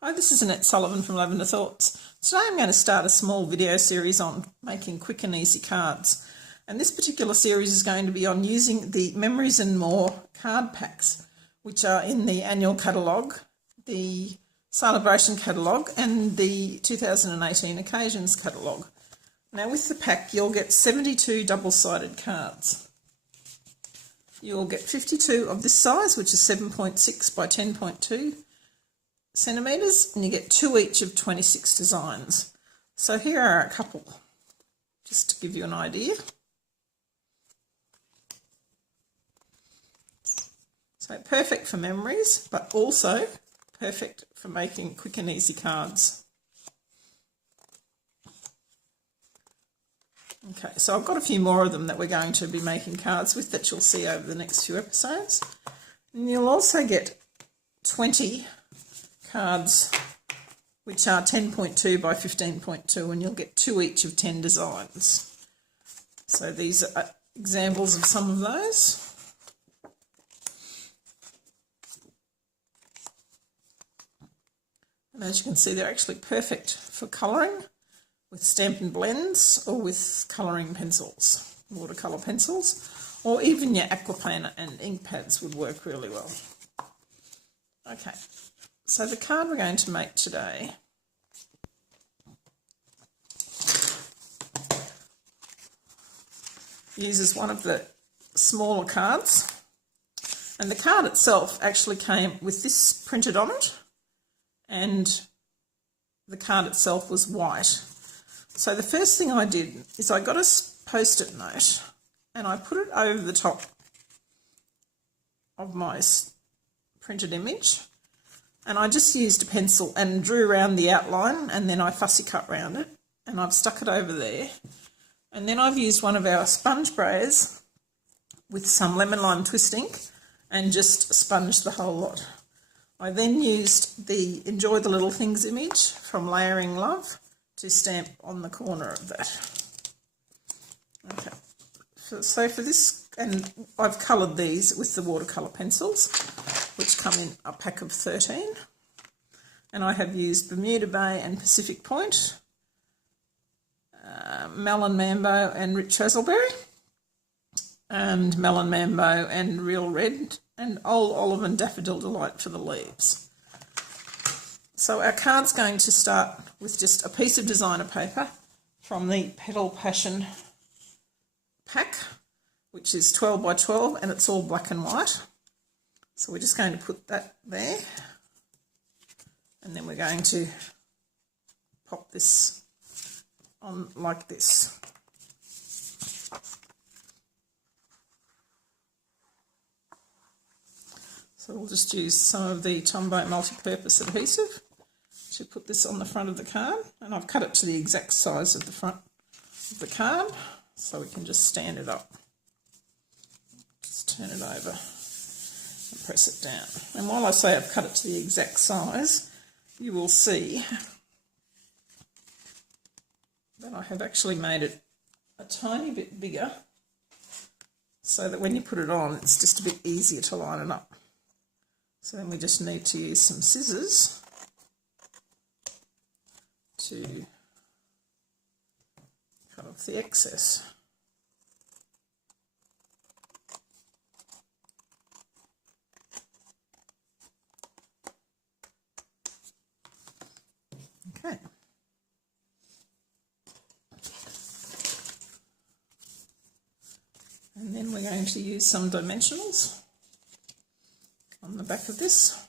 Hi, this is Annette Sullivan from Lavender Thoughts. Today I'm going to start a small video series on making quick and easy cards. And this particular series is going to be on using the Memories and More card packs, which are in the annual catalogue, the celebration catalogue and the 2018 occasions catalogue. Now with the pack you'll get 72 double-sided cards. You'll get 52 of this size, which is 7.6 by 10.2 centimetres, and you get 2 each of 26 designs. So here are a couple, just to give you an idea. So perfect for memories, but also perfect for making quick and easy cards. Okay, so I've got a few more of them that we're going to be making cards with that you'll see over the next few episodes. And you'll also get 20 cards which are 10.2 by 15.2, and you'll get 2 each of 10 designs. So these are examples of some of those. And as you can see, they're actually perfect for colouring with Stampin' Blends or with colouring pencils, watercolour pencils, or even your aquaplaner and ink pads would work really well. Okay. So the card we're going to make today uses one of the smaller cards, and the card itself actually came with this printed on it, and the card itself was white. So the first thing I did is I got a post-it note and I put it over the top of my printed image. And I just used a pencil and drew around the outline, and then I fussy cut around it and I've stuck it over there. And then I've used one of our sponge brayers with some lemon lime twist ink and just sponged the whole lot. I then used the Enjoy the Little Things image from Layering Love to stamp on the corner of that. Okay, so for this, and I've coloured these with the watercolour pencils, which come in a pack of 13, and I have used Bermuda Bay and Pacific Point, Melon Mambo and Rich Razzleberry, and Melon Mambo and Real Red, and Old Olive and Daffodil Delight for the leaves. So our card's going to start with just a piece of designer paper from the Petal Passion pack, which is 12 by 12, and it's all black and white. So we're just going to put that there, and then we're going to pop this on like this. So we'll just use some of the Tombow multi-purpose adhesive to put this on the front of the card, and I've cut it to the exact size of the front of the card so we can just stand it up. Just turn it over and press it down. And while I say I've cut it to the exact size, you will see that I have actually made it a tiny bit bigger so that when you put it on, it's just a bit easier to line it up. So then we just need to use some scissors to cut off the excess. Okay. And then we're going to use some dimensionals on the back of this.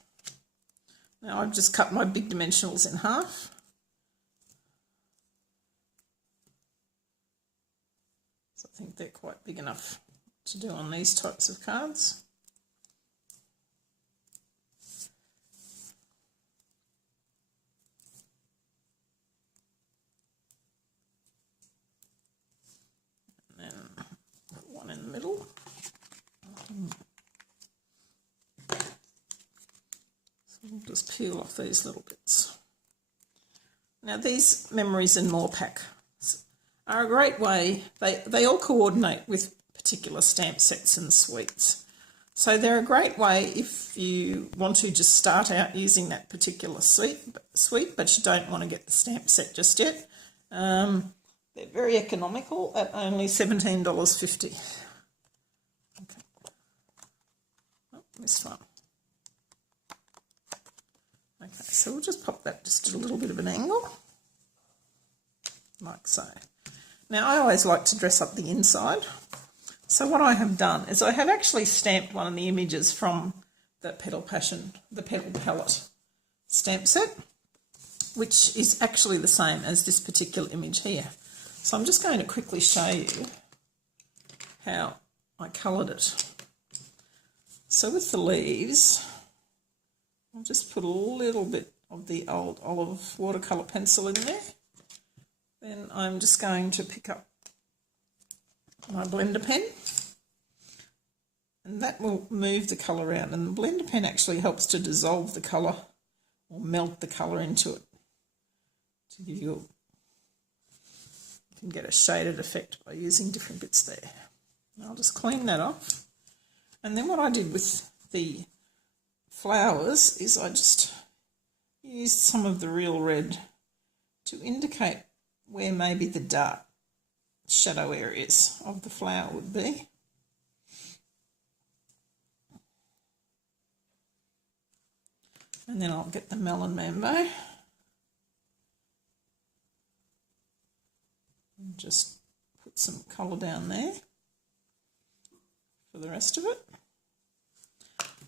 Now I've just cut my big dimensionals in half. So I think they're quite big enough to do on these types of cards. And then put one in the middle. So we'll just peel off these little bits. Now these Memories and More pack are a great way, they all coordinate with particular stamp sets and suites. So they're a great way if you want to just start out using that particular suite, but you don't want to get the stamp set just yet. They're very economical at only $17.50. Okay. Oh, missed one. Okay, so we'll just pop that just at a little bit of an angle, like so. Now I always like to dress up the inside. So what I have done is I have actually stamped one of the images from the Petal Palette stamp set, which is actually the same as this particular image here. So I'm just going to quickly show you how I coloured it. So with the leaves, I'll just put a little bit of the old olive watercolour pencil in there. Then I'm just going to pick up my blender pen, and that will move the colour around, and the blender pen actually helps to dissolve the colour or melt the colour into it to give you you can get a shaded effect by using different bits there. I'll just clean that off, and then what I did with the flowers is I just used some of the real red to indicate where maybe the dark shadow areas of the flower would be. And then I'll get the melon mambo and just put some colour down there for the rest of it.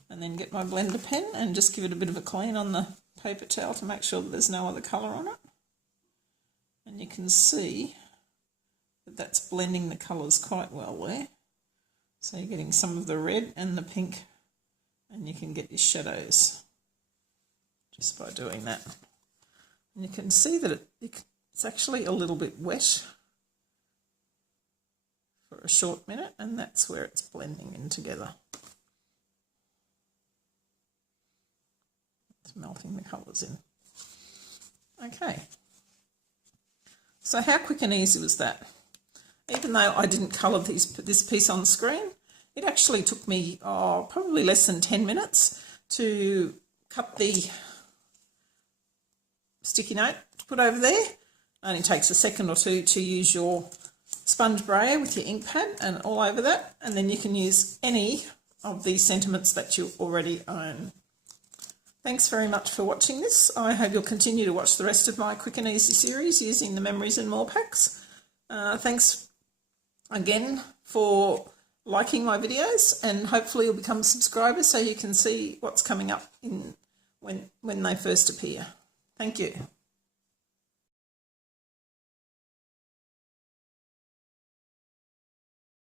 And then get my blender pen and just give it a bit of a clean on the paper towel to make sure that there's no other colour on it. And you can see that that's blending the colours quite well there. So you're getting some of the red and the pink, and you can get your shadows just by doing that. And you can see that it's actually a little bit wet for a short minute, and that's where it's blending in together. It's melting the colours in. Okay. So how quick and easy was that? Even though I didn't colour this piece on screen, it actually took me probably less than 10 minutes to cut the sticky note to put over there. It only takes a second or two to use your sponge brayer with your ink pad and all over that, and then you can use any of the sentiments that you already own. Thanks very much for watching this. I hope you'll continue to watch the rest of my Quick and Easy series using the Memories and More packs. Thanks again for liking my videos, and hopefully you'll become subscribers so you can see what's coming up when they first appear. Thank you.